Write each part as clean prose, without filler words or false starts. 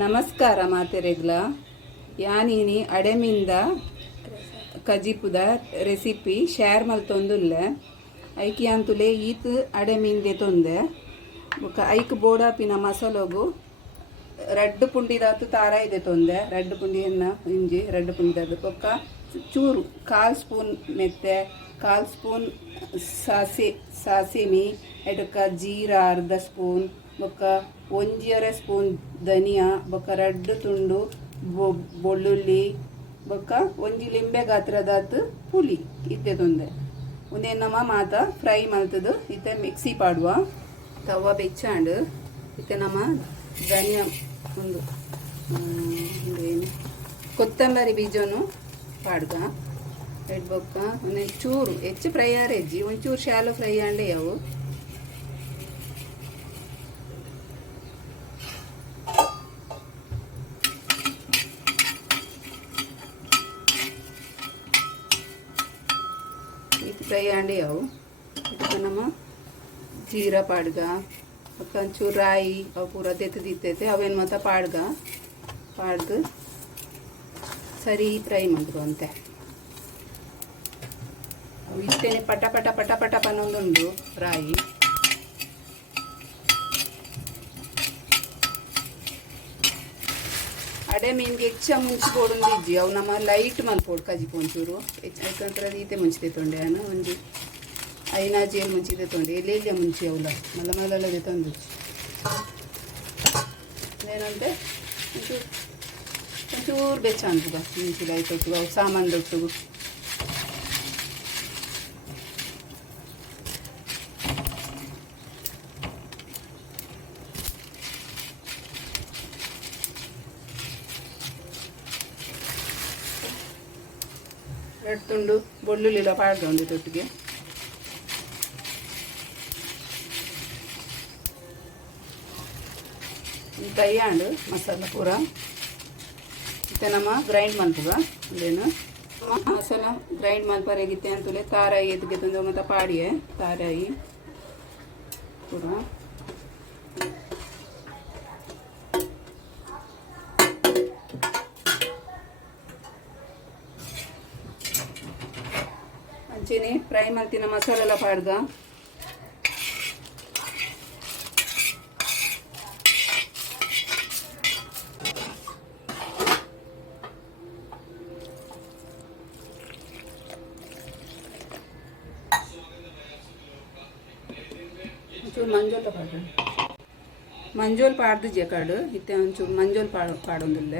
ನಮಸ್ಕಾರ ಮಾತೆರೆಗ್ಲ ಯಾನೀನಿ ಅಡೆಮಿಂದ ಕಜಿಪುದ recipe share ಮಲ್ತೊಂದುಲ್ಲೆ ಐಕಿ ಅಂತುಲೆ ಈತ್ ಅಡೆಮೀನ್ದೆ ತೊಂದೆ ಬೊಕ ಐಕ್ ಬೋಡಾಪಿನ ಮಸಾಲೋಗು ರಡ್ಡು ಪುಂಡಿದಾತು ತಾರ ಇದೆ ತೊಂದೆ ರಡ್ಡು ಪುಂಡಿಯನ್ನ ಇಂಜಿ ರಡ್ಡು ಪುಂಡಿದಾತು ಬೊಕ್ಕ ಚೂರು 1/4 ಸ್ಪೂನ್ ಮೆತ್ತೆ 1/4 ಸ್ಪೂನ್ ಸಾಸಿಮಿ ಎಡಕ ಜೀರ ಅರ್ಧ ಸ್ಪೂನ್ ಬೊಕ್ಕ 1/2 ಸ್ಪೂನ್ ಧನಿಯಾ ಬೊಕ್ಕ ರಡ್ಡು ತುಂಡು ಬೆಳ್ಳುಳ್ಳಿ ಬೊಕ್ಕ ಒಂಜಿ ಲಿಂಬೆ ಗಾತ್ರದಾತು ಪುಳಿ ಇತ್ತೆ ತೊಂದೆ ಉಂದೇ ನಮ ಮಾತ ಫ್ರೈ ಮಲ್ತದು ಇತ್ತೆ ಮಿಕ್ಸಿ ಪಾಡುವ ತವ ಬೆಚ್ಚಾಂಡು ಇತ್ತೆ ನಮ್ಮ ಧನಿಯಾ ಒಂದು ಕೊತ್ತಂಬರಿ ಬೀಜನು ಪಾಡ್ಗ ಬೊಕ್ಕ ಒಂದೇ ಚೂರು ಹೆಚ್ಚು ಫ್ರೈ ಆರೆಜ್ಜಿ ಒಂಚೂರು ಶಾಲೋ ಫ್ರೈ ಆಂಡೆ ಅವು ಫ್ರೈ ಆಂಡೆ ಅವು ಇದಕ್ಕೆ ನಮ್ಮ ಜೀರ ಪಾಡ್ಗ ಒಂಚೂರು ರಾಯಿ ಅವು ಪೂರ ತೆತ್ತದಿತ್ತೈತೆ ಅವೇನು ಮತ್ತೆ ಪಾಡ್ದು ಸರಿ ಫ್ರೈ ಮಾಡ್ಕೊಂತೆ ಇಷ್ಟೇನೆ ಪಟ ಪಟ ಪಟ ಪಟ ಪನ್ನೊಂದುಂಡು ರಾಯಿ ಅಡೆ ಮೀನಿಗೆ ಹೆಚ್ಚ ಮುಂಚಿ ಪೋಡೊಂದು ಇಜ್ಜಿ ಅವು ನಮ್ಮ ಲೈಟ್ ಮಲ್ಪೋಡು ಕಜಿಪು ಒಂಚೂರು ಯಾಕಂದ್ರೆ ಈತೆ ಮುಂಚಿದೆ ತೊಂಡೆ ಅನ್ನು ಒಂದು 5 ಏನು ಮುಂಚಿದೆ ತೊಂಡೆ ಎಲ್ಲೆಲ್ಲ ಮುಂಚಿ ಅವಲ್ಲ ಮಲ್ಲದೆ ತಂದು ಏನಂತೆ ಒಂಚೂರು ಬೆಚ್ಚ ಅಂತದ ಮುಂಚಿ ಲೈಟ್ ಹೊತ್ತು ಅವು ಸಾಮಾನು ದೊಟ್ಟು ಎರಡು ತುಂಡು ಬೆಳ್ಳುಳ್ಳಿಲ ಪಾಡ್ಗ ಒಂದು ತೊಟ್ಟಿಗೆ ತಯ್ಯಾಂಡು ಮಸಾಲ ಪೂರ ಮತ್ತೆ ನಮ್ಮ ಗ್ರೈಂಡ್ ಮಲ್ಪುಗ ಅದೇನು ಮಸಾಲ ಗ್ರೈಂಡ್ ಮಲ್ಪರೆಗಿತ್ತೆ ಅಂತಲೇ ತಾರಾಯಿ ಎದ್ಗೆ ತಂದು ಮತ್ತು ಪಾಡಿಯೆ ತಾರಾಯಿ ಪೂರ ಅಂಚೆನೆ ಫ್ರೈ ಮಾಡ್ತಿನ ಮಸಾಲ ಎಲ್ಲ ಪಾಡ್ಗ ಒಂಚೂರು ಮಂಜೋಲ್ ಪಾಡ್ದು ಮಂಜೋಲ್ ಪಾಡ್ದು ಜಕಾಡು ಇತ್ತೆ ಒಂಚೂರು ಮಂಜೋಲ್ ಪಾಡೊಂದಿಲ್ಲ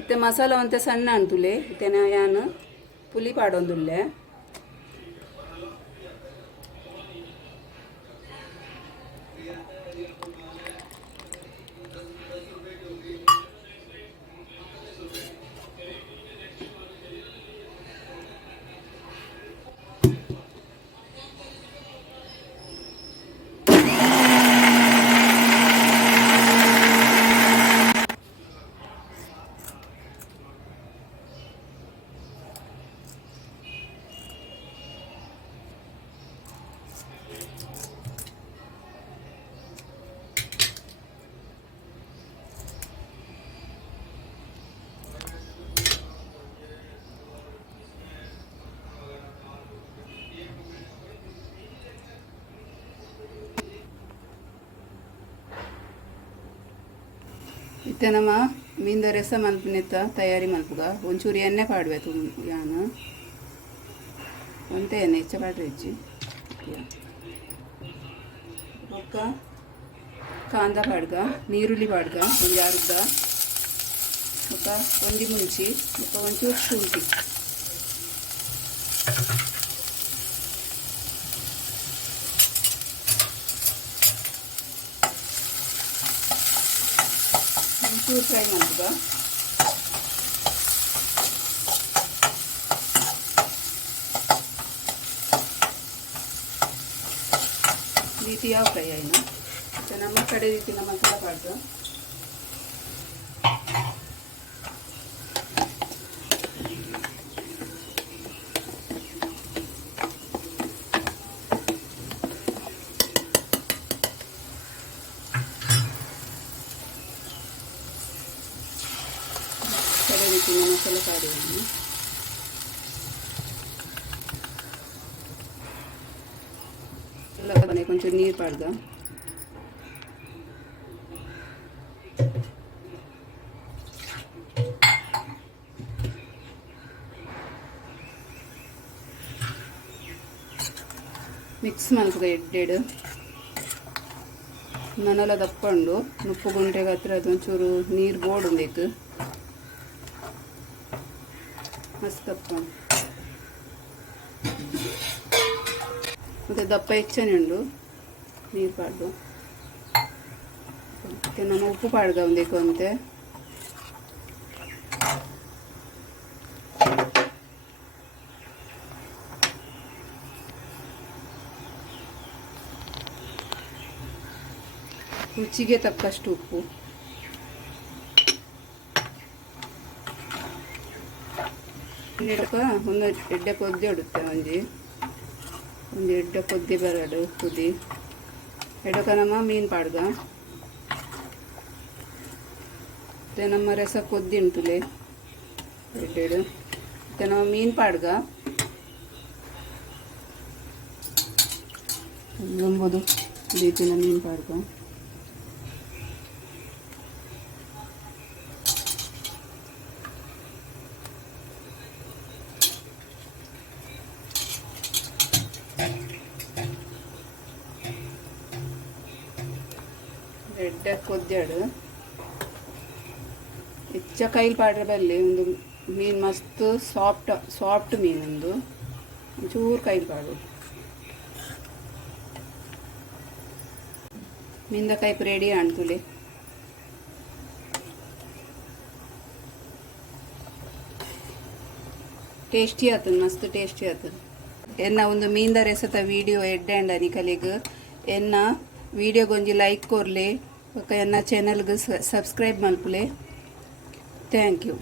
ಇತ್ತೆ ಮಸಾಲ ಒಂತೆ ಸಣ್ಣ ಅಂತುಲೆ ಇತ್ತೆನ ಯಾನು ಪುಲಿ ಪಾಡೊಂದುಲ್ಲೆ ಇತ್ತೆ ನಮ್ಮ ಮೀನ್ದ ರಸ ಮಲ್ಪನೆತ್ತ ತಯಾರಿ ಮಲ್ಪುಗ ಒಂಚೂರು ಎಣ್ಣೆ ಪಾಡ್ಬೇಕು ಯಾನು ಒಂತೆ ಎಣ್ಣೆ ಹೆಚ್ಚ ಪಾಡ್ರೆ ಹೆಚ್ಚಿ ಬೊಕ್ಕ ಕಾಂದ ಪಾಡ್ಗ ನೀರುಳ್ಳಿ ಪಾಡ್ಗ ಒಂದು ಅರ್ಧ ಬೊಕ್ಕ ಒಂದಿ ಮುಂಚಿ ಬೊಕ್ಕ ಒಂಚೂರು ಶುಂಠಿ ಒಂಚೂರು ಫ್ರೈ ಮಾಡ್ತದ ರೀತಿಯ ಫ್ರೈ ಆಯ್ನ ನಮ್ಮ ಕಡೆ ರೀತಿಯ ಮಸಾಲ ಪಾಡ್ದು ರೀತಿ ಮಸಾಲೆ ಪಾಡಿಯನ್ನು ಎಲ್ಲ ಮನೆ ಕೊಂಚ ನೀರು ಪಾಡ್ದ ಮಿಕ್ಸ್ ಮಲ್ಪದ ಎಡ್ಡೆಡು ನನೆಲ್ಲ ದಪ್ಪಂಡು ಉಪ್ಪು ಗುಂಟೆಗೆ ಹತ್ರ ಅದೊಂಚೂರು ನೀರು ಬೋಡುಂದಿತ್ತು ಮಸ್ತ್ ದಪ್ಪಂಡು ಮತ್ತು ದಪ್ಪ ಹೆಚ್ಚನೆ ಉಂಡು ನೀರು ಪಾಡ್ದು ಮತ್ತು ನಮ್ಮ ಉಪ್ಪು ಪಾಡ್ದ ಒಂದಿಕ್ಕು ಅಂತೆ ರುಚಿಗೆ ತಕ್ಕಷ್ಟು ಉಪ್ಪು ಒಂದು ಎಡ್ಡೆ ಕೊದ್ದಿ ಇಡುತ್ತೆ ಒಂದು ಎಡ್ಡೆ ಕೊದ್ದಿ ಬರಡು ಕುದಿ ಎಡಕ ನಮ್ಮ ಮೀನು ಪಾಡ್ಗ ಮತ್ತು ನಮ್ಮ ರಸ ಕೊದ್ದಿ ಉಂಟುಲೆ ಎಡ್ಡೆಡು ಮತ್ತು ನಮ್ಮ ಮೀನು ಪಾಡ್ಗ ಎಂಬುದು ರೀತಿಯ ಮೀನು ಪಾಡ್ಗ ಎಡ್ಡೆ ಕೊದ್ದಾಡು ಹೆಚ್ಚ ಕೈಲಿ ಪಾಡ್ರೆ ಬಲ್ಲಿ ಒಂದು ಮೀನು ಮಸ್ತ್ ಸಾಫ್ಟ್ ಮೀನೊಂದು ಒಂಚೂರು ಕೈಲಿ ಪಾಡು ಮೀನ್ದ ಕೈಪ್ ರೆಡಿ ಆಣ್ತುಲೆ ಟೇಸ್ಟಿ ಆತದ ಮಸ್ತ್ ಟೇಸ್ಟಿ ಆತದ ಎನ್ನ ಒಂದು ಮೀನ್ದ ರೆಸತ ವಿಡಿಯೋ ಎಡ್ಡೆ ಅಂಡ ನಿಕಲಿಗ್ ಎನ್ನ ವಿಡಿಯೋ ಗೊಂಜಿ ಲೈಕ್ ಕೊರ್ಲೆ ಎನ್ನ ಚಾನಲ್ಗೆ ಸಬ್ಸ್ಕ್ರೈಬ್ ಮಲ್ಪುಲೆ ಥ್ಯಾಂಕ್ ಯು.